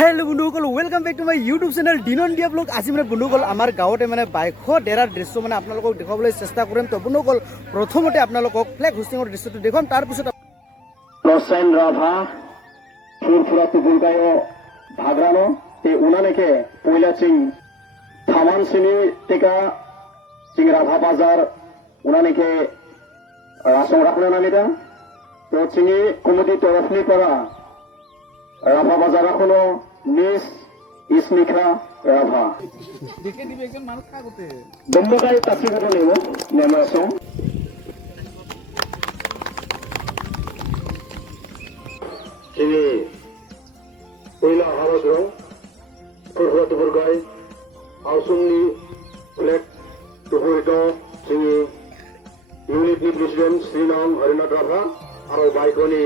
Hello' বন্ধুসকল, welcome back to my YouTube channel দিনন দিয়া ব্লগ। আজি মানে বন্ধুসকল আমাৰ গাঁৱতে মানে বাইকৰ ডেৰাৰ দৃশ্য মানে আপোনালোকক দেখাবলৈ চেষ্টা কৰিম। তো বন্ধুসকল প্ৰথমতে আপোনালোকক ফ্লেগ হোষ্টিঙৰ দৃশ্যটো দেখুৱাম, তাৰপিছত Rosen Radha, Purpura Tubulgayo, Bhagrano, te Unaneke, Poila Singh, Thaman Sini Tika, Singh Radha Bazar, Unaneke, Rasong Rakhna Namida, to Singi Kumudi Torafni Para, Radha Bazar Rakhono, Miss Ismika Radha. Dumbukai Tasikoto Nemo, Nemasong. Sini Poila Haladro, Purpura Tubulgai, Ausumni, Flag, Tuhurito, Sini Unit President Srinam Harinath Radha, Aro Baikoni,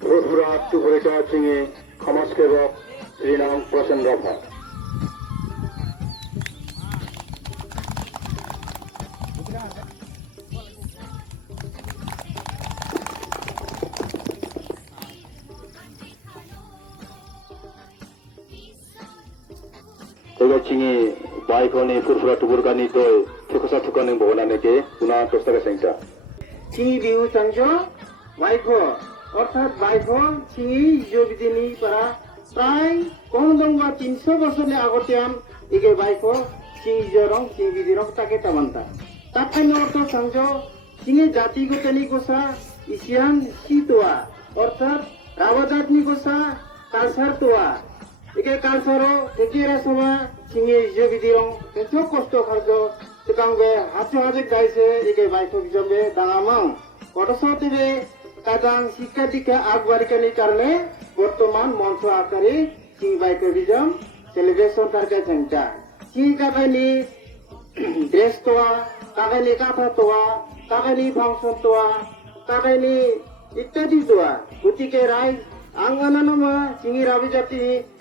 Purpura Tubulgai, Sini Kamaskeva, Srinam Prasen Radha. Chingi Baikoni Purpura Tubulgani Doi Tukosa Tukani Bonaneke Una Tostaka Center. চিঙি Bihu চাঞ্জ bike অর্থাৎ bike চিঙি যোগদিনী পৰা প্ৰায় কম দং বা 300 বছৰলে আগতে ইগে bike চিঙি জরং চিঙি বিদিরং তাকে তামান্তা তাকাইন অর্থ চাঞ্জ চিঙি জাতিগতনি কোসা ইসিয়ান সিতোয়া অর্থাৎ রাবাজাতনি কোসা কালচার তোয়া ইগে কালচারো তেকিরা সমা চিঙি যোগদিরং তেও কষ্ট খার্জ Tukangbe hacu hajik gaise ike baiko bijambe dangamang kotosotibe kadang শিক্ষা দীক্ষা আগবাড়িকানি কারণে বর্তমান মঞ্চ আকারে চিং বাইকো বিজম সেলিব্রেশন তারকে চেংটা চিং কাকাইনি ড্রেস তোয়া কাকাইনি কাঁথা তোয়া কাকাইনি ফাংশন তোয়া কাকাইনি ইত্যাদি তোয়া গতিকে রাই আঙ্গানানমা চিঙি রাবি জাতি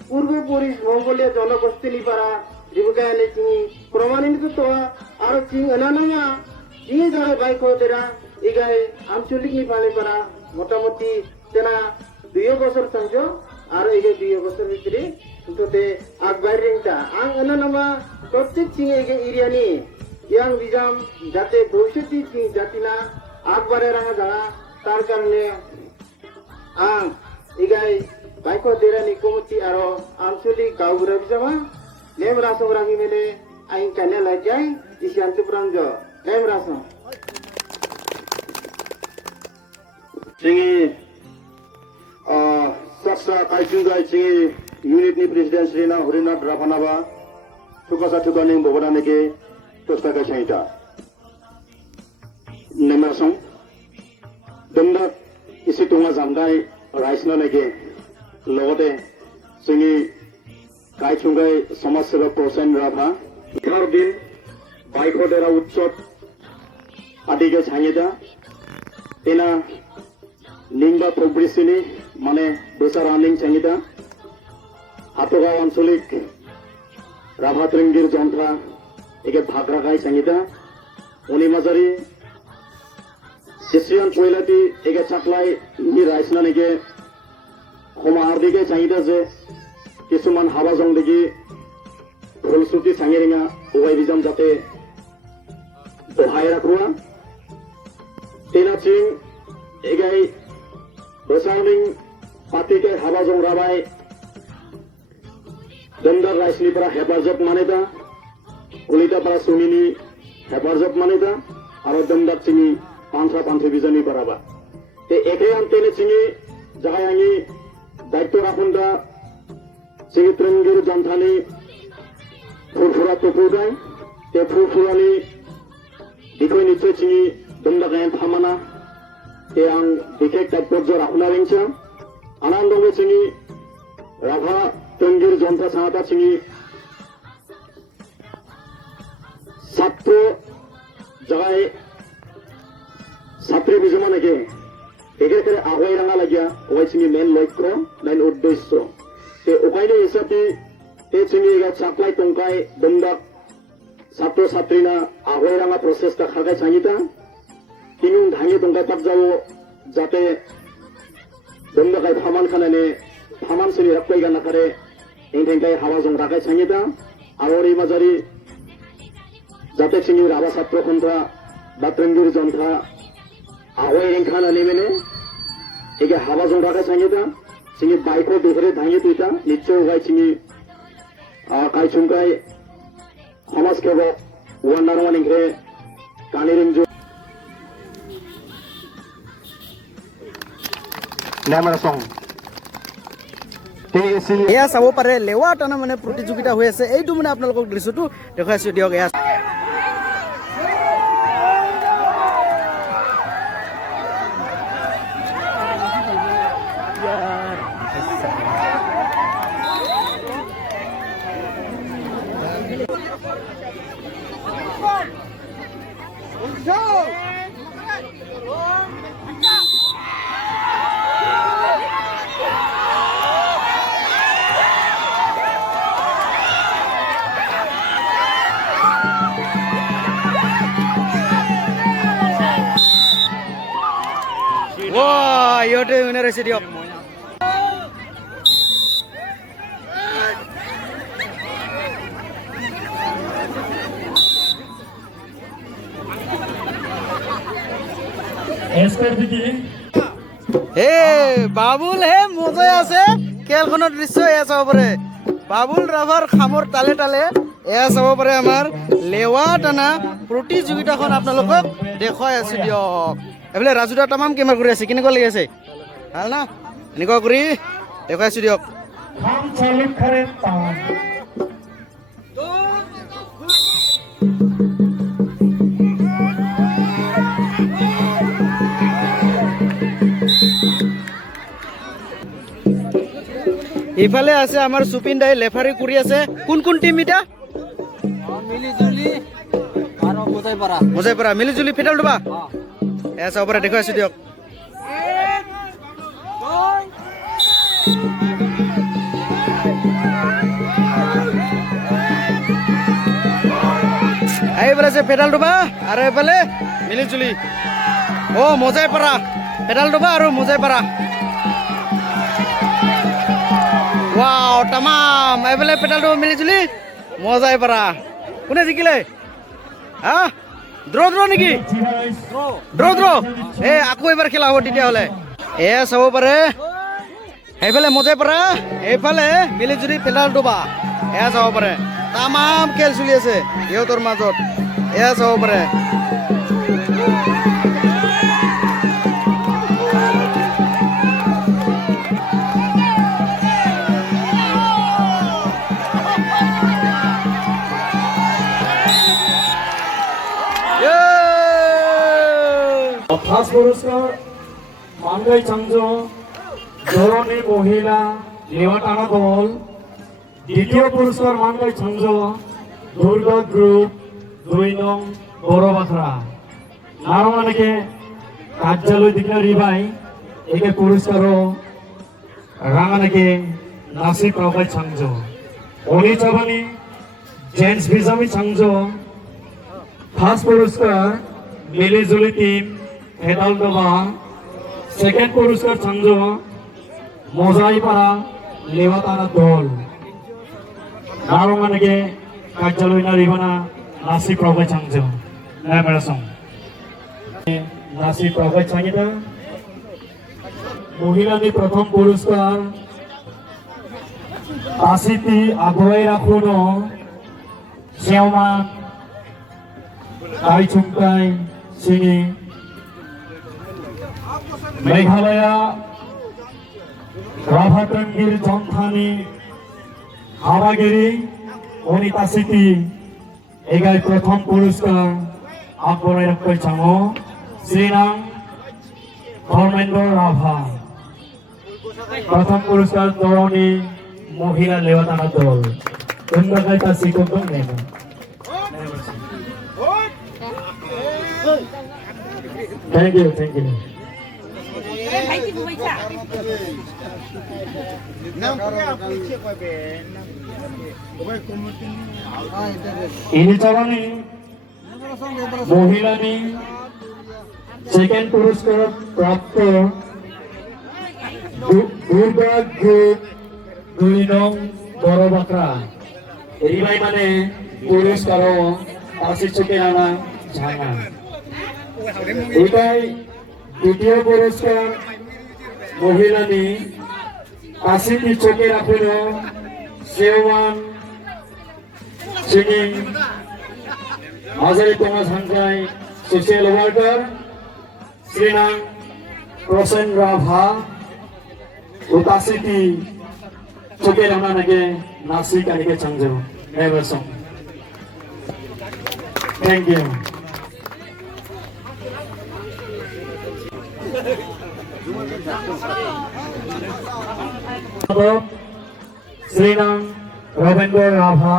পূর্বপুরুষ মঙ্গোলীয় জনগোষ্ঠী পারা জীবিকায়ানি চিঙি প্রমাণিত তোয়া আর চিং এনানামা চিঙি যারা বাইক দেরা ইগাই আঞ্চলিক নিপালে পারা মোটামুটি তেনা 2 বছর সংজ আর ইগে 2 বছর ভিতরে তোতে আগবাড়ি রিংটা আং এনানামা প্রত্যেক চিঙে ইগে এরিয়ানি ইয়াং বিজাম যাতে ভবিষ্যৎ চিং জাতিনা আগবাড়ে রাখা যারা তার কারণে আং ইগাই বাইক দেরানি কমিটি আর আঞ্চলিক গাঁওগুড়া বিজামা নেম রাসং রাখি মেলে আইন কানে লাগাই ইসিয়ান্তি প্রাঞ্জ name রাসং Singi Saksa Kaijungai Singi Unit ni President Srinam Harinath Radha Tukasa Tukani Bonaneke Tostaka Center. Nemasong Dumda isi tunga zamdai Raisna Neke Logote Singi Kaijungai Samaseva Prasen Radha Thardin Baikodera Utsot Adige Changeda Ena Lingba Progressini Mane Dosa Running Changida Hatoga Ansolik Ravatringir Jantra Ege Bhagragai Changida Unimazari Sisian Poilati Ege Chaklai Ni Raisna Nege Homa Ardige Changida Je Kisuman Habazong Digi Hulsuti Sangeringa Uwai Vijam Jate Dohaira Krua Tena Ching Egai Besaning Patike Habazong Rabai Dendar Raisni para Hepazat Maneda Ulita para Sumini Hepazat Maneda Aro Dendar Chingi Pantra Pantri Bizani Paraba Te Ekean Tene Chingi Jagayangi Daito Rakunda Chingi Trengir Janthani Purpura Tubulgai Te Purpurani Dikoi Nitse Chingi Dendar Gayan Thamana yang dikek takbir rakuna ringsa anandong singi Radha Tenggir Jonta Sanata singi Satro Jagai Satri Bizumana ke Eger kare Ahwai Ranga Lagya Owai singi main loikro main uddesho te ukaine isati te singi ega Saklai Tongkai Dendak Satro Satrina Ahwai Ranga proses ta khagai sangita Tinung Dhangi Tongkai Tak Jawo Jate Dendakai Thaman Khanane haman sini rakai gana kare ingkai hawa jong rakai sangita awori mazari jate singi raba satro kontra batrengir jontra awoi ingkana nimene ege hawa jong rakai sangita singi baiko dukhere dhangi tuita nicho gai singi kai chungkai hamas kebo wandarwan ingre kaniring jo Namara song. এয়া চাব পাৰে লেৱা টানা মানে প্ৰতিযোগিতা হৈ আছে এইটো মানে আপোনালোকক দৃশ্যটো দেখাইছো দিয়ক এয়া Wah, ইহঁতে উইনাৰ হৈছে দিয়ক হে বাবুল হে মজাই আছে খেলখনৰ দৃশ্য এয়া চাব পাৰে বাবুল ৰাভাৰ খামৰ তালে তালে এয়া চাব পাৰে আমাৰ লেৱা টানা প্ৰতিযোগিতাখন আপোনালোকক দেখুৱাই আছো দিয়ক এইফালে ৰাজুদা তামাম কেমেৰা কৰি আছে কেনেকুৱা লাগি আছে ভাল না এনেকুৱা কৰি দেখুৱাই আছো দিয়ক ইফালে আছে আমাৰ সুপিন দাই লেফাৰি কৰি আছে কোন কোন টিম এটা মিলিজুলি আৰু মোজাইপাৰা মিলিজুলি ফেটাল দুবা এয়া চাব পাৰে দেখুৱাই আছো দিয়ক এইফালে আছে ফেটাল দুবা আৰু এইফালে মিলিজুলি অ মোজাইপাৰা ফেটাল দুবা আৰু মোজাইপাৰা Wow, tamam. এইফালে পেটালটো মিলিজুলি মজাই পাৰা কোনে জিকিলে হা ড্ৰ নেকি ড্ৰ এ আকৌ এবাৰ খেলা হ'ব তেতিয়াহ'লে এয়া চাব পাৰে এইফালে মজাই পাৰা এইফালে মিলিজুলি পেটালটো বা এয়া চাব পাৰে তামাম খেল চলি আছে ইহঁতৰ মাজত এয়া চাব পাৰে ফার্স্ট পুরস্কার মানগাই চাংজ ধরনী মহিলা লেওয়াটানা দল দ্বিতীয় পুরস্কার মানগাই চাংজ দুর্গা গ্রুপ 2 নং বড় বাখরা নারমানেকে কার্যালয় দিকে রিবাই একে পুরস্কার রাঙানেকে নাসিক প্রবাই চাংজ অলি চাবানি জেন্টস বিজামি চাংজ ফার্স্ট পুরস্কার মিলিজুলি টিম ফেটাল দবা সেকেন্ড পুরস্কার চাংজ মজাইপাড়া লেওয়াতানা দল নারমানেকে কার্যালয় না রিবানা নাসি প্রবাই চাংজ নামেরাসং নাসি প্রবাই চাঙিতা মহিলাদের প্রথম পুরস্কার তাসিতি আগুয়াই রাখুন শ্যামা তাই চুমকাই সিনি মেঘালয়া রাভাটঙ্গির জন্থানি হাওয়াগিরি অনিতা সিটি এগাই প্রথম পুরস্কার আগবড়াই রাখবে চাঙো শ্রীনাং ধর্মেন্দ্র রাভা প্রথম পুরস্কার তরুণী মহিলা লেওয়াটানা দল তোমরা তা শিক্ষক নেব থ্যাংক ইউ ini carani মহিলানি সেকেন্ড পুরস্কার প্রাপ্ত দুর্গা গ্রুপ 2 নং বড় বাকরা রিবাই মানে পুরস্কার পাশে চোখে আনা ঝাঙা এটাই দ্বিতীয় পুরস্কার মহিলানি পাশে চোখে রাখুন সেওয়ান সিংহ হাজারি তোমার সংখ্যায় সোশ্যাল ওয়ার্কার শ্রীনাম প্রসেন রাভা উপাসিতি চোখে রানা নাকি নাসিক আনিকে চাংজো নেভারসং থ্যাংক ইউ শ্রীনাম রবীন্দ্র রাভা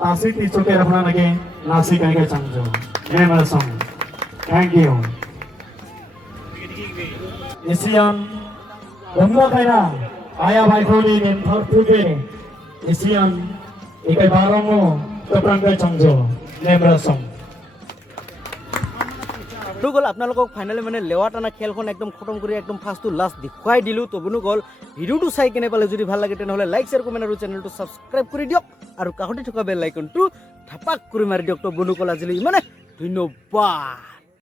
তাসিতি চোখে রানা নাকি নাসিক আনিকে চাংজো নেভারসং thank you Isian Bangga kaina ayah baikoni mentor pude Isian ikai barongo keprangkai changjo nemrasong বন্ধুসকল আপোনালোকক ফাইনেলি মানে লেৱা টানা খেলখন একদম খতম কৰি একদম ফাৰ্ষ্ট টু লাষ্ট দেখুৱাই দিলোঁ তো বন্ধুসকল ভিডিঅ'টো চাই কেনে পালে যদি ভাল লাগে তেনেহ'লে লাইক শ্বেয়াৰ কমেণ্ট আৰু চেনেলটো ছাবস্ক্ৰাইব কৰি দিয়ক আৰু কাষতে থকা বেল আইকনটো ধাপাক কৰি মাৰি দিয়ক তো বন্ধুসকল আজিলৈ ইমানে ধন্যবাদ।